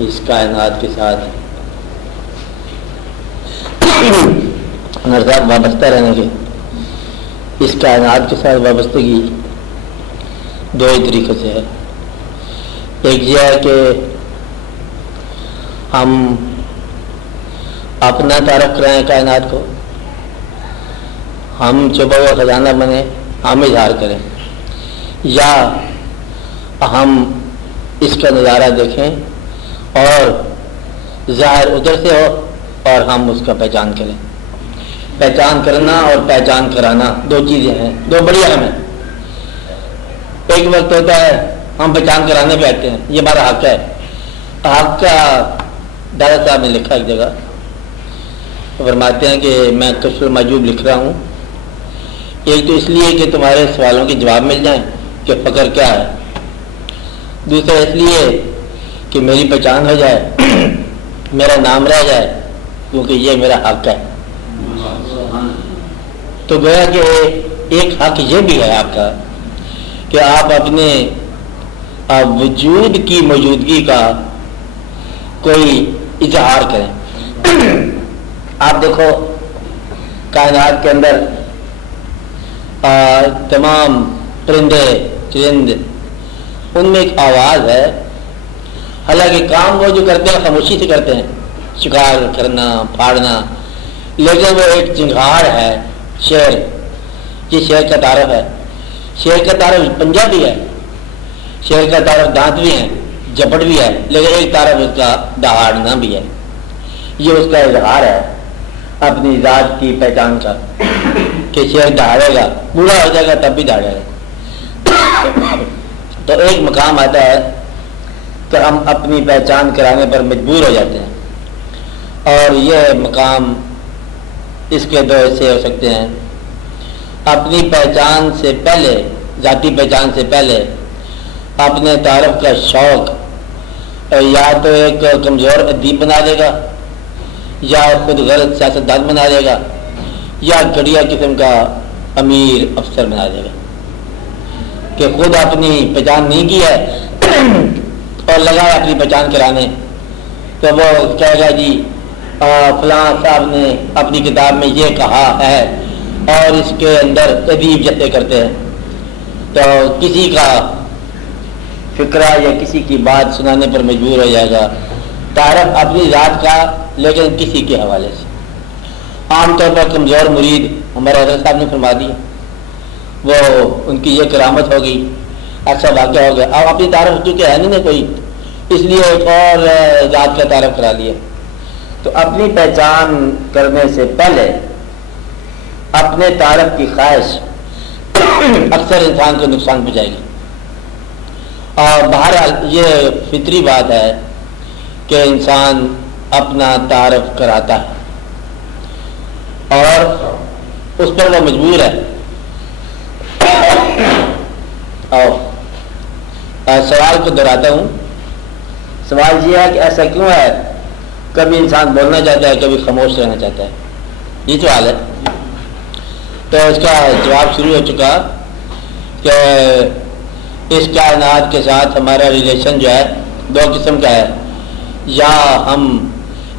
اس کائنات کے ساتھ صاحب وابستہ رہنے کے، اس کائنات کے ساتھ وابستگی دو ہی طریقے سے ہے۔ ایک یہ ہے کہ ہم اپنا تعارف کرائیں کائنات کو، ہم چھپا ہوا خزانہ بنے، ہم اظہار کریں، یا ہم اس کا نظارہ دیکھیں اور ظاہر ادھر سے ہو اور ہم اس کا پہچان کریں۔ پہچان کرنا اور پہچان کرانا دو چیزیں ہیں، دو بڑی اہم ہیں۔ ایک وقت ہوتا ہے ہم پہچان کرانے پہ آتے ہیں، یہ ہمارا حق ہے۔ حق کا دادا صاحب نے لکھا ایک جگہ، فرماتے ہیں کہ میں کشف المحجوب لکھ رہا ہوں، ایک تو اس لیے کہ تمہارے سوالوں کے جواب مل جائیں کہ فقر کیا ہے، دوسرا اس لیے کہ میری پہچان ہو جائے، میرا نام رہ جائے، کیونکہ یہ میرا حق ہے۔ تو گویا کہ ایک حق یہ بھی ہے آپ کا کہ آپ اپنے وجود کی موجودگی کا کوئی اظہار کریں۔ آپ دیکھو کائنات کے اندر تمام پرندے چرند، ان میں ایک آواز ہے، حالانکہ کام وہ جو کرتے ہیں خاموشی سے کرتے ہیں، شکار کرنا پھاڑنا، لیکن وہ ایک چنگھاڑ ہے، شیر، یہ شیر کا تعارف ہے۔ شیر کا تعارف پنجہ بھی ہے، شیر کا تعارف دانت بھی ہے، جپٹ بھی ہے، لیکن ایک تعارف اس کا دہاڑنا بھی ہے۔ یہ اس کا اظہار ہے اپنی ذات کی پہچان کا، کہ شیر دہاڑے گا، بوڑھا ہو جائے گا تب بھی دہاڑے گا۔ تو ایک مقام آتا ہے کہ ہم اپنی پہچان کرانے پر مجبور ہو جاتے ہیں، اور یہ مقام اس کے دو حصے ہو سکتے ہیں۔ اپنی پہچان سے پہلے، ذاتی پہچان سے پہلے اپنے تعارف کا شوق یا تو ایک کمزور ادیب بنا دے گا، یا خود غلط سیاستدان بنا دے گا، یا گھٹیا قسم کا امیر افسر بنا دے گا کہ خود اپنی پہچان نہیں کی ہے اور لگا ہے اپنی پہچان کرانے۔ تو وہ کہے گا جی فلاں صاحب نے اپنی کتاب میں یہ کہا ہے، اور اس کے اندر ادیب جیسے کرتے ہیں، تو کسی کا فکرہ یا کسی کی بات سنانے پر مجبور ہو جائے گا، تعارف اپنی ذات کا لیکن کسی کے حوالے سے۔ عام طور پر کمزور مرید، ہمارے حضرت صاحب نے فرما دیا، وہ ان کی یہ کرامت ہوگی، ایسا واقعہ ہو گیا، اب اپنی تعارف چونکہ ہے نہیں کوئی، اس لیے ایک اور ذات کا تعارف کرا لیا۔ تو اپنی پہچان کرنے سے پہلے اپنے تعارف کی خواہش اکثر انسان کو نقصان پہنچائے گی، اور بہرحال یہ فطری بات ہے کہ انسان اپنا تعارف کراتا ہے اور اس پر وہ مجبور ہے۔ اور سوال کو دہراتا ہوں، سوال یہ ہے کہ ایسا کیوں ہے، کبھی انسان بولنا چاہتا ہے، کبھی خاموش رہنا چاہتا ہے، یہ سوال ہے۔ تو اس کا جواب شروع ہو چکا کہ اس کائنات کے ساتھ ہمارا ریلیشن جو ہے دو قسم کا ہے، یا ہم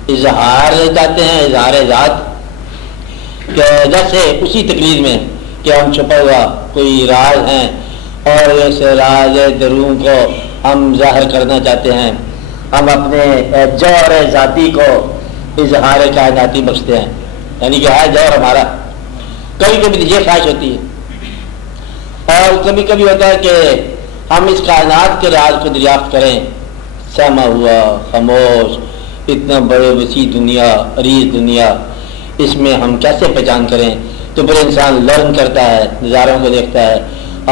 اظہار چاہتے ہیں، اظہار ذات، کہ جیسے اسی تقریر میں کہ ہم چھپا ہوا کوئی راز ہیں اور اس راز درون کو ہم ظاہر کرنا چاہتے ہیں، ہم اپنے جوہر ذاتی کو اظہار کائناتی بخشتے ہیں، یعنی کہ ہے جوہر ہمارا۔ کبھی کبھی یہ خواہش ہوتی ہے، اور کبھی کبھی ہوتا ہے کہ ہم اس کائنات کے راز کو دریافت کریں، سہما ہوا، خاموش، اتنا بڑے وسیع دنیا، عریض دنیا، اس میں ہم کیسے پہچان کریں؟ تو پھر انسان لرن کرتا ہے، نظاروں کو دیکھتا ہے،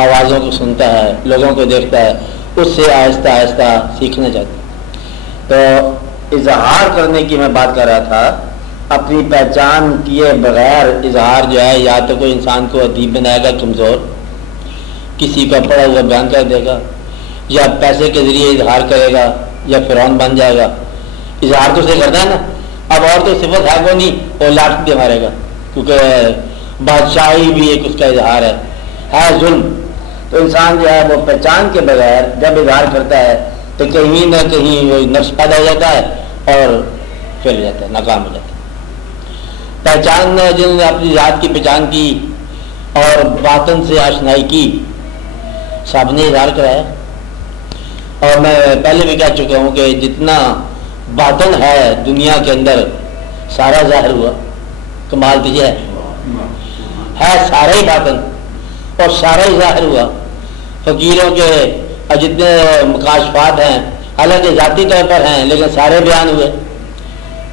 آوازوں کو سنتا ہے، لوگوں کو دیکھتا ہے، اس سے آہستہ آہستہ سیکھنا چاہتا ہے۔ تو اظہار کرنے کی میں بات کر رہا تھا، اپنی پہچان کیے بغیر اظہار جو ہے، یا تو کوئی انسان کو ادیب بنائے گا کمزور، کسی کا پڑھا ہوا بیان کر دے گا، یا پیسے کے ذریعے اظہار کرے گا، یا فرعون بن جائے گا۔ اظہار تو اسے کرنا ہے نا، اب اور تو صفت ہے کوئی نہیں، وہ لاٹھ دے مارے گا، کیونکہ بادشاہی بھی ایک اس کا اظہار ہے ظلم۔ تو انسان جو ہے وہ پہچان کے بغیر جب اظہار کرتا ہے تو کہیں نہ کہیں وہ نفس پیدا ہو جاتا ہے اور فیل ہو جاتا ہے، ناکام ہو جاتا ہے۔ پہچاننا، جن نے اپنی ذات کی پہچان کی اور باطن سے آشنائی کی، سب نے اظہار کرایا۔ اور میں پہلے بھی کہہ چکا ہوں کہ جتنا باطن ہے دنیا کے اندر سارا ظاہر ہوا۔ کمال تو یہ ہے سارا ہی باطن اور سارا ہی ظاہر ہوا۔ فقیروں کے جتنے مکاشفات ہیں حالانکہ ذاتی طور پر ہیں لیکن سارے بیان ہوئے۔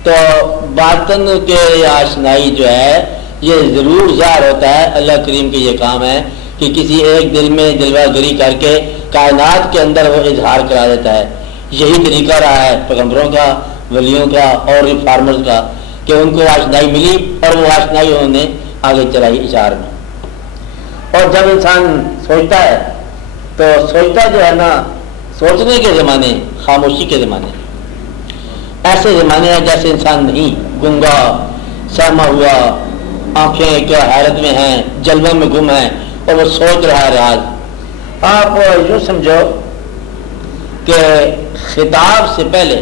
تو باطن کے آشنائی جو ہے یہ ضرور ظاہر ہوتا ہے۔ اللہ کریم کے یہ کام ہے کہ کسی ایک دل میں جلوہ گری کر کے کائنات کے اندر وہ اظہار کرا دیتا ہے۔ یہی طریقہ رہا ہے پیغمبروں کا، ولیوں کا اور ریفارمرز کا کہ ان کو آشنائی ملی اور وہ آشنائی انہوں نے آگے چلائی اشعار میں۔ اور جب انسان سوچتا ہے تو سوچتا جو ہے نا، سوچنے کے زمانے خاموشی کے زمانے ایسے زمانے ہیں جیسے انسان نہیں، گنگا سہما ہوا، آنکھیں کیا حیرت میں ہیں، جلوے میں گم ہیں اور وہ سوچ رہا ہے راز۔ آپ یوں سمجھو کہ خطاب سے پہلے،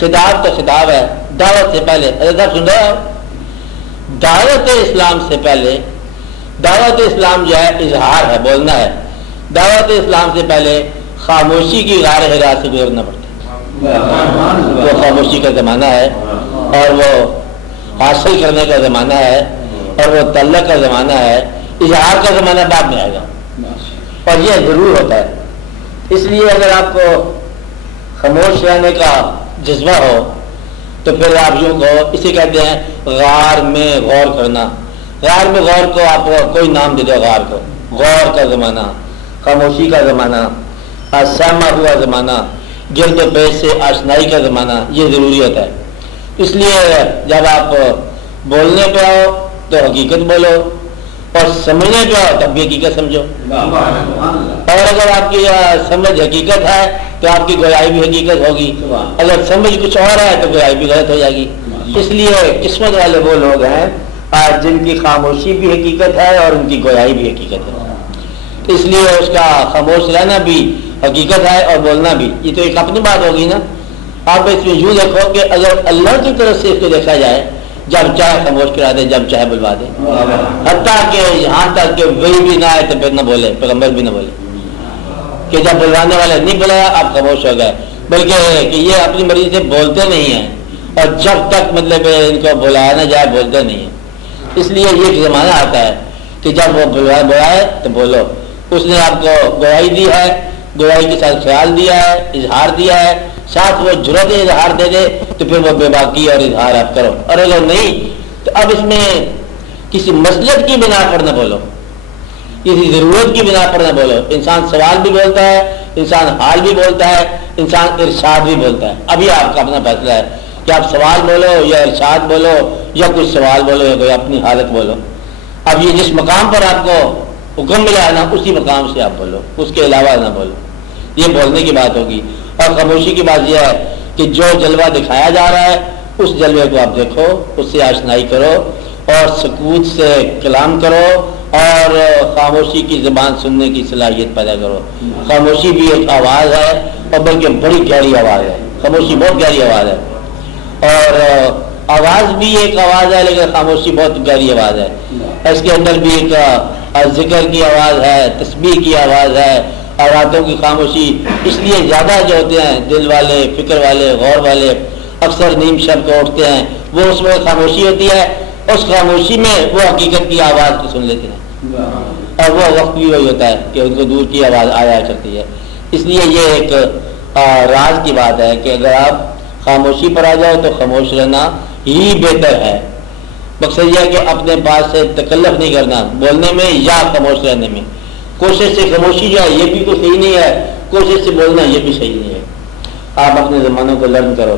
خطاب تو خطاب ہے، دعوت سے پہلے، سن رہے ہو؟ دعوت اسلام سے پہلے، دعوت اسلام جو ہے اظہار ہے، بولنا ہے۔ دعوت اسلام سے پہلے خاموشی کی غار حرا سے گزرنا پڑتا ہے۔ وہ خاموشی کا زمانہ ہے اور وہ حاصل کرنے کا زمانہ ہے اور وہ تعلق کا زمانہ ہے۔ اظہار کا زمانہ بعد میں آئے گا اور یہ ضرور ہوتا ہے۔ اس لیے اگر آپ کو خاموش رہنے کا جذبہ ہو تو پھر آپ یوں کہو، اسے کہتے ہیں غار میں غور کرنا۔ غار میں غور کو آپ کوئی نام دے دو، غار کو، غور کا زمانہ، خاموشی کا زمانہ، سہما ہوا زمانہ، گرد و پیش سے آشنائی کا زمانہ، یہ ضروری ہوتا ہے۔ اس لیے جب آپ بولنے پہ آؤ تو حقیقت بولو اور سمجھنے پہ آؤ تب بھی حقیقت سمجھو۔ اور اگر آپ کی سمجھ حقیقت ہے تو آپ کی گویائی بھی حقیقت ہوگی، اگر سمجھ کچھ اور ہے تو گویائی بھی غلط ہو جائے گی۔ اس لیے قسمت والے وہ لوگ ہیں جن کی خاموشی بھی حقیقت ہے اور ان کی گویائی بھی حقیقت ہے۔ اس لیے اس کا خاموش رہنا بھی حقیقت ہے اور بولنا بھی، یہ تو ایک اپنی بات ہوگی نا۔ آپ اس میں یوں دیکھو کہ اگر اللہ کی طرف سے اس کو دیکھا جائے، جب چاہے خاموش کرا دے، جب چاہے بلوا دے، حتیٰ کہ یہاں تک کہ وہی بھی نہ آئے تو پھر نہ بولے، پیغمبر بھی نہ بولے کہ جب بلوانے والے نہیں بلایا آپ خاموش ہو گئے، بلکہ کہ یہ اپنی مرضی سے بولتے نہیں ہیں اور جب تک مطلب ان کو بلایا نہ جائے بولتے نہیں ہیں۔ اس لیے یہ ایک زمانہ آتا ہے کہ جب وہ بلائے تو بولو۔ اس نے آپ کو گواہی دی ہے، گواہی کے ساتھ خیال دیا ہے، اظہار دیا ہے، ساتھ وہ جرأت اظہار دے دے تو پھر وہ بے باکی اور اظہار آپ کرو، اور اگر نہیں تو اب اس میں کسی مصلحت کی بنا پر نہ بولو، کسی ضرورت کی بنا پر نہ بولو۔ انسان سوال بھی بولتا ہے، انسان حال بھی بولتا ہے، انسان ارشاد بھی بولتا ہے۔ ابھی آپ کا اپنا فیصلہ ہے کہ آپ سوال بولو یا ارشاد بولو یا کچھ سوال بولو یا کوئی اپنی حالت بولو۔ اب یہ جس مقام پر آپ کو حکم ملا ہے نا اسی مقام سے آپ بولو، اس کے علاوہ نہ بولو۔ یہ بولنے کی بات ہوگی۔ اور خاموشی کی بات یہ ہے کہ جو جلوہ دکھایا جا رہا ہے اس جلوے کو آپ دیکھو، اس سے آشنائی کرو اور سکوت سے کلام کرو اور خاموشی کی زبان سننے کی صلاحیت پیدا کرو۔ خاموشی بھی ایک آواز ہے اور بلکہ بڑی گہری آواز ہے۔ خاموشی بہت گہری آواز ہے اور آواز بھی ایک آواز ہے لیکن خاموشی بہت گہری آواز ہے۔ اس کے اندر بھی ایک ذکر کی آواز ہے، تسبیح کی آواز ہے، اور راتوں کی خاموشی اس لیے زیادہ جو ہوتے ہیں دل والے، فکر والے، غور والے، اکثر نیم شب کو اٹھتے ہیں، وہ اس میں خاموشی ہوتی ہے، اس خاموشی میں وہ حقیقت کی آواز کو سن لیتے ہیں اور وہ وقت بھی وہی ہوتا ہے کہ ان کو دور کی آواز آیا کرتی ہے۔ اس لیے یہ ایک راز کی بات ہے کہ اگر آپ خاموشی پر آ جاؤ تو خاموش رہنا ہی بہتر ہے۔ مقصد یہ ہے کہ اپنے پاس سے تکلف نہیں کرنا بولنے میں یا خاموش رہنے میں۔ کوشش سے خاموشی جو ہے یہ بھی کوئی صحیح نہیں ہے، کوشش سے بولنا یہ بھی صحیح نہیں ہے۔ آپ اپنے زمانوں کو لرن کرو۔